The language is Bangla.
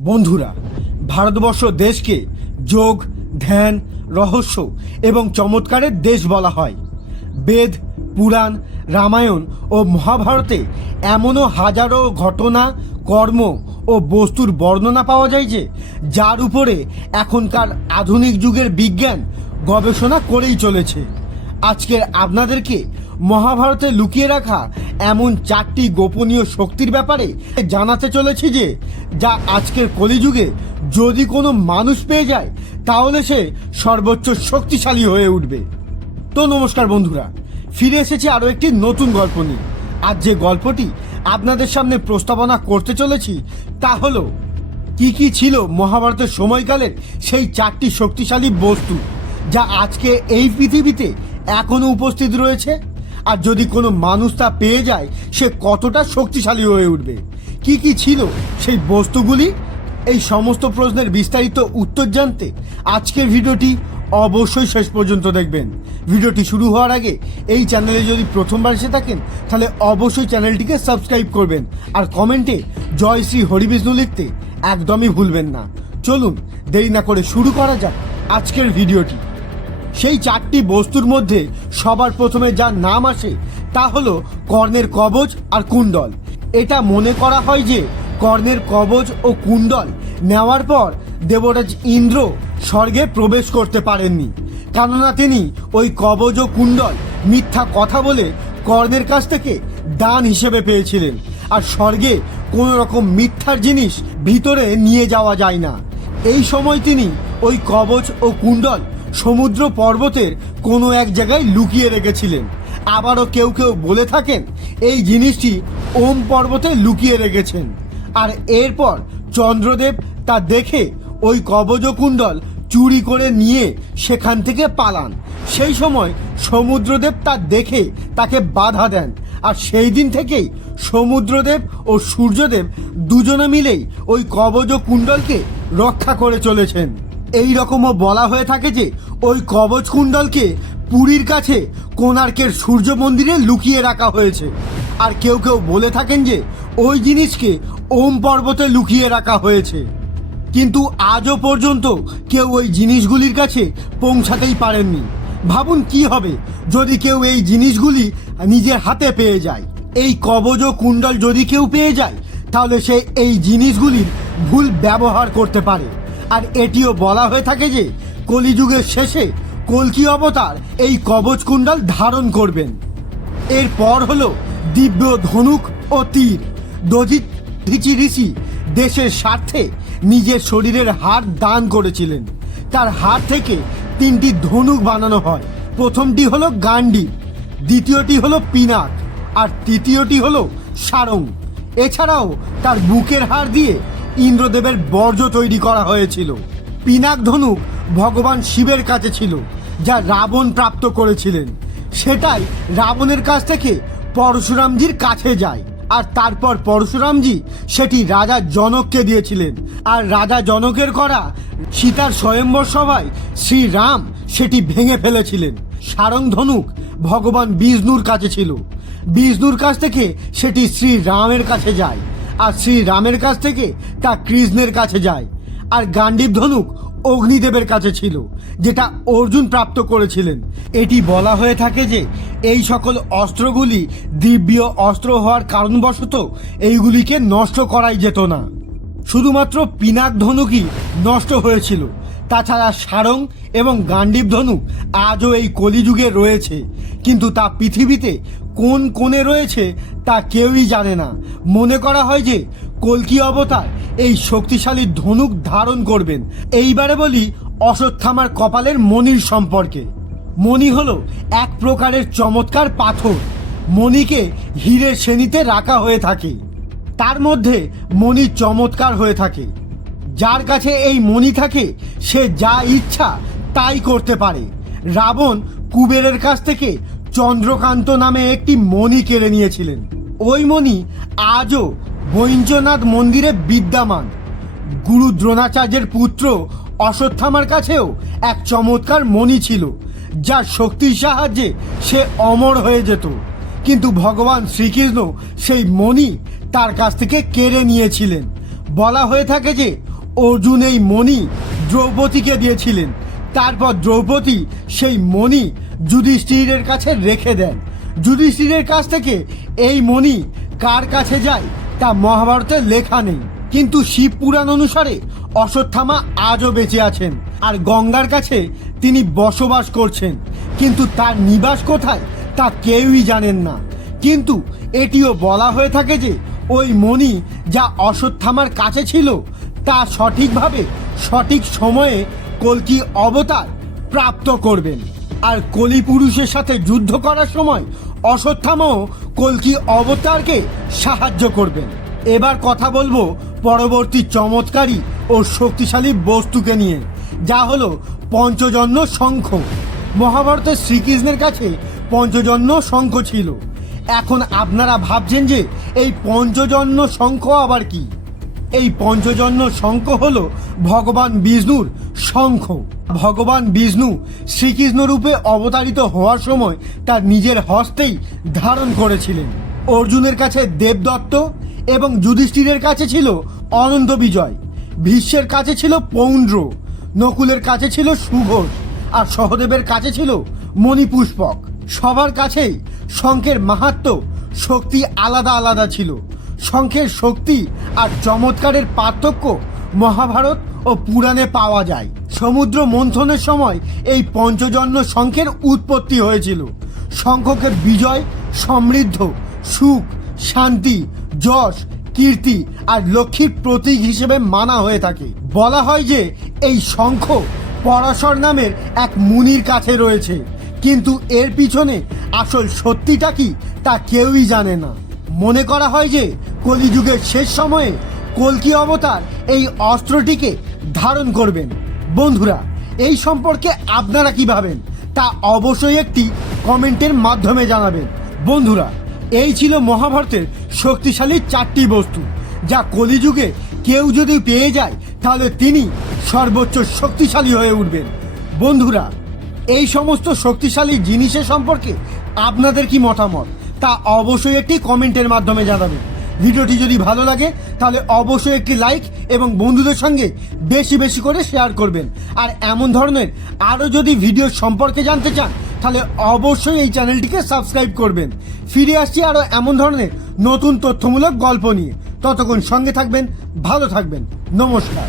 বন্ধুরা, ভারতবর্ষ দেশকে যোগ, ধ্যান, রহস্য এবং চমৎকারের দেশ বলা হয়। বেদ, পুরাণ, রামায়ণ ও মহাভারতে এমনও হাজারো ঘটনা, কর্ম ও বস্তুর বর্ণনা পাওয়া যায় যে, যার উপরে এখনকার আধুনিক যুগের বিজ্ঞান গবেষণা করেই চলেছে। আজকের আপনাদেরকে মহাভারতে লুকিয়ে রাখা এমন চারটি গোপনীয় শক্তির ব্যাপারে জানাতে চলেছি যে, যা আজকের কলিযুগে যদি কোনো মানুষ পেয়ে যায়, তাহলে সে সর্বোচ্চ শক্তিশালী হয়ে উঠবে। তো নমস্কার বন্ধুরা, ফিরে এসেছি আরও একটি নতুন গল্প নিয়ে। আর যে গল্পটি আপনাদের সামনে প্রস্তাবনা করতে চলেছি, তা হলো, কি কি ছিল মহাভারতের সময়কালের সেই চারটি শক্তিশালী বস্তু, যা আজকে এই পৃথিবীতে এখনও উপস্থিত রয়েছে? আর যদি কোনো মানুষ তা পেয়ে যায়, সে কতটা শক্তিশালী হয়ে উঠবে? কি কি ছিল সেই বস্তুগুলি? এই সমস্ত প্রশ্নের বিস্তারিত উত্তর জানতে আজকের ভিডিওটি অবশ্যই শেষ পর্যন্ত দেখবেন। ভিডিওটি শুরু হওয়ার আগে এই চ্যানেলে যদি প্রথমবার এসে থাকেন, তাহলে অবশ্যই চ্যানেলটিকে সাবস্ক্রাইব করবেন আর কমেন্টে জয় শ্রী হরিবিষ্ণু লিখতে একদমই ভুলবেন না। চলুন দেরি না করে শুরু করা যাক আজকের ভিডিওটি। সেই চারটি বস্তুর মধ্যে সবার প্রথমে যার নাম আসে, তা হলো কর্ণের কবচ আর কুণ্ডল। এটা মনে করা হয় যে কর্ণের কবচ ও কুণ্ডল নেওয়ার পর দেবরাজ ইন্দ্র স্বর্গে প্রবেশ করতে পারেননি। কেননা তিনি ওই কবচ ও কুণ্ডল মিথ্যা কথা বলে কর্ণের কাছ থেকে দান হিসেবে পেয়েছিলেন। আর স্বর্গে কোনো রকম মিথ্যার জিনিস ভিতরে নিয়ে যাওয়া যায় না। এই সময় তিনি ওই কবচ ও কুণ্ডল সমুদ্র পর্বতের কোনো এক জায়গায় লুকিয়ে রেখেছিলেন। আবারও কেউ কেউ বলে থাকেন, এই জিনিসটি ওম পর্বতে লুকিয়ে রেখেছেন। আর এরপর চন্দ্রদেব তা দেখে ওই কবজ কুণ্ডল চুরি করে নিয়ে সেখান থেকে পালান। সেই সময় সমুদ্রদেব তা দেখে তাকে বাধা দেন। আর সেই দিন থেকেই সমুদ্রদেব ও সূর্যদেব দুজনে মিলেই ওই কবজ কুণ্ডলকে রক্ষা করে চলেছেন। এই রকমও বলা হয়ে থাকে যে ওই কবচ কুণ্ডলকে পুরীর কাছে কোণার্কের সূর্য মন্দিরে লুকিয়ে রাখা হয়েছে। আর কেউ কেউ বলে থাকেন যে ওই জিনিসকে ওম পর্বতে লুকিয়ে রাখা হয়েছে। কিন্তু আজও পর্যন্ত কেউ ওই জিনিসগুলির কাছে পৌঁছাতেই পারেননি। ভাবুন কি হবে যদি কেউ এই জিনিসগুলি নিজের হাতে পেয়ে যায়। এই কবজ ও কুণ্ডল যদি কেউ পেয়ে যায়, তাহলে সে এই জিনিসগুলির ভুল ব্যবহার করতে পারে। আর এটিও বলা হয়ে থাকে যে, কলিযুগের শেষে কলকি অবতার এই কবচ কুণ্ডল ধারণ করবেন। এরপর হলো দিব্য ধনুক ও তীর। দজিত ধিচি ঋষি দেশের স্বার্থে নিজের শরীরের হাড় দান করেছিলেন। তার হাড় থেকে তিনটি ধনুক বানানো হয়। প্রথমটি হলো গান্ডি দ্বিতীয়টি হলো পিনাক, আর তৃতীয়টি হলো সারং। এছাড়াও তার বুকের হাড় দিয়ে ইন্দ্রদেবের বর্জ্য তৈরি করা হয়েছিল। পিনাক ধনুক ভগবান শিবের কাছে ছিল, যা রাবণ প্রাপ্ত করেছিলেন। সেটাই রাবণের কাছ থেকে পরশুরামজির কাছে যায়। আর তারপর পরশুরামজি সেটি রাজা জনককে দিয়েছিলেন। আর রাজা জনকের করা সীতার স্বয়ম্বর সভায় শ্রীরাম সেটি ভেঙে ফেলেছিলেন। সারং ধনুক ভগবান বিষ্ণুর কাছে ছিল। বিষ্ণুর কাছ থেকে সেটি শ্রীরামের কাছে যায়। আর শ্রীরামের কাছ থেকে তা কৃষ্ণের কাছে যায়। আর গান্ডীব ধনুক অগ্নিদেবের কাছে ছিল, যেটা অর্জুন প্রাপ্ত করেছিলেন। এটি বলা হয়ে থাকে যে, এই সকল অস্ত্রগুলি দিব্য অস্ত্র হওয়ার কারণবশত এইগুলিকে নষ্ট করাই যেত না। শুধুমাত্র পিনাক ধনুকই নষ্ট হয়েছিল। তাছাড়া সারং এবং গান্ডীব ধনুক আজও এই কলিযুগে রয়েছে। কিন্তু তা পৃথিবীতে কোন কোণে রয়েছে তা কেউই জানে না। মনে করা হয় যে কলকি অবতার এই শক্তিশালী ধনুক ধারণ করবেন। এইবারে বলি অশ্বত্থামার কপালের মণির সম্পর্কে। মণি হলো এক প্রকারের চমৎকার পাথর। মণিকে হীরের শ্রেণীতে রাখা হয়ে থাকে। তার মধ্যে মণি চমৎকার হয়ে থাকে। যার কাছে এই মণি থাকে, সে যা ইচ্ছা তাই করতে পারে। রাবণ কুবেরের কাছ থেকে চন্দ্রকান্ত নামে একটি মণি কেড়ে নিয়েছিলেন। ওই মণি আজও বৈঞ্জনাথ মন্দিরে বিদ্যমান। গুরু দ্রোণাচার্যের পুত্র অশ্বত্থামার কাছেও এক চমৎকার মণি ছিল, যার শক্তির সাহায্যে সে অমর হয়ে যেত। কিন্তু ভগবান শ্রীকৃষ্ণ সেই মণি তার কাছ থেকে কেড়ে নিয়েছিলেন। বলা হয়ে থাকে যে অর্জুন এই মণি দ্রৌপদীকে দিয়েছিলেন। তারপর দ্রৌপদী সেই মণি যুধিষ্ঠিরের কাছে রেখে দেন। যুধিষ্ঠিরের কাছ থেকে এই মণি কার কাছে যায় তা মহাভারতে লেখা নেই। কিন্তু শিব পুরাণ অনুসারে অশ্বত্থামা আজও বেঁচে আছেন আর গঙ্গার কাছে তিনি বসবাস করছেন। কিন্তু তার নিবাস কোথায় তা কেউই জানেন না। কিন্তু এটিও বলা হয়ে থাকে যে ওই মণি যা অশ্বত্থামার কাছে ছিল তা সঠিকভাবে সঠিক সময়ে কলকি অবতার প্রাপ্ত করবেন। আর কলি পুরুষের সাথে যুদ্ধ করার সময় অশ্বত্থামাও কলকি অবতারকে সাহায্য করবেন। এবার কথা বলব পরবর্তী চমৎকারী ও শক্তিশালী বস্তুকে নিয়ে, যা হলো পঞ্চজন্য শঙ্খ। মহাভারতের শ্রীকৃষ্ণের কাছে পঞ্চজন্য শঙ্খ ছিল। এখন আপনারা ভাবছেন যে এই পঞ্চজন্য শঙ্খ আবার কি? এই পঞ্চজন্য শঙ্খ হল ভগবান বিষ্ণুর শঙ্খ। ভগবান বিষ্ণু শ্রীকৃষ্ণ রূপে অবতারিত হওয়ার সময় তার নিজের হস্তেই ধারণ করেছিলেন। অর্জুনের কাছে দেবদত্ত এবং যুধিষ্ঠিরের কাছে ছিল অনন্ত বিজয়। ভীষ্মের কাছে ছিল পৌন্ড্র, নকুলের কাছে ছিল সুঘোষ আর সহদেবের কাছে ছিল মণিপুষ্পক। সবার কাছেই শঙ্খের মাহাত্ম শক্তি আলাদা আলাদা ছিল। শঙ্খের শক্তি আর চমৎকারের পার্থক্য মহাভারত ও পুরাণে পাওয়া যায়। সমুদ্র মন্থনের সময় এই পঞ্চজন্য শঙ্খের উৎপত্তি হয়েছিল। শঙ্খকে বিজয়, সমৃদ্ধ, সুখ, শান্তি, যশ, কীর্তি আর লক্ষ্মীর প্রতীক হিসেবে মানা হয়ে থাকে। বলা হয় যে এই শঙ্খ পরাশর নামের এক মুনির কাছে রয়েছে। কিন্তু এর পিছনে আসল সত্যিটা কি তা কেউই জানে না। মনে করা হয় যে কলিযুগের শেষ সময়ে কলকি অবতার এই অস্ত্রটিকে ধারণ করবেন। বন্ধুরা, এই সম্পর্কে আপনারা কি ভাবেন, তা অবশ্যই একটি কমেন্টের মাধ্যমে জানাবেন। বন্ধুরা, এই ছিল মহাভারতের শক্তিশালী চারটি বস্তু, যা কলিযুগে কেউ যদি পেয়ে যায়, তাহলে তিনি সর্বোচ্চ শক্তিশালী হয়ে উঠবেন। বন্ধুরা, এই সমস্ত শক্তিশালী জিনিসের সম্পর্কে আপনাদের কি মতামত, তা অবশ্যই একটি কমেন্টের মাধ্যমে জানাবেন। ভিডিওটি যদি ভালো লাগে, তাহলে অবশ্যই একটি লাইক এবং বন্ধুদের সঙ্গে বেশি বেশি করে শেয়ার করবেন। আর এমন ধরনের আরও যদি ভিডিও সম্পর্কে জানতে চান, তাহলে অবশ্যই এই চ্যানেলটিকে সাবস্ক্রাইব করবেন। ফিরে আসছি আরও এমন ধরনের নতুন তথ্যমূলক গল্প নিয়ে। ততক্ষণ সঙ্গে থাকবেন, ভালো থাকবেন। নমস্কার।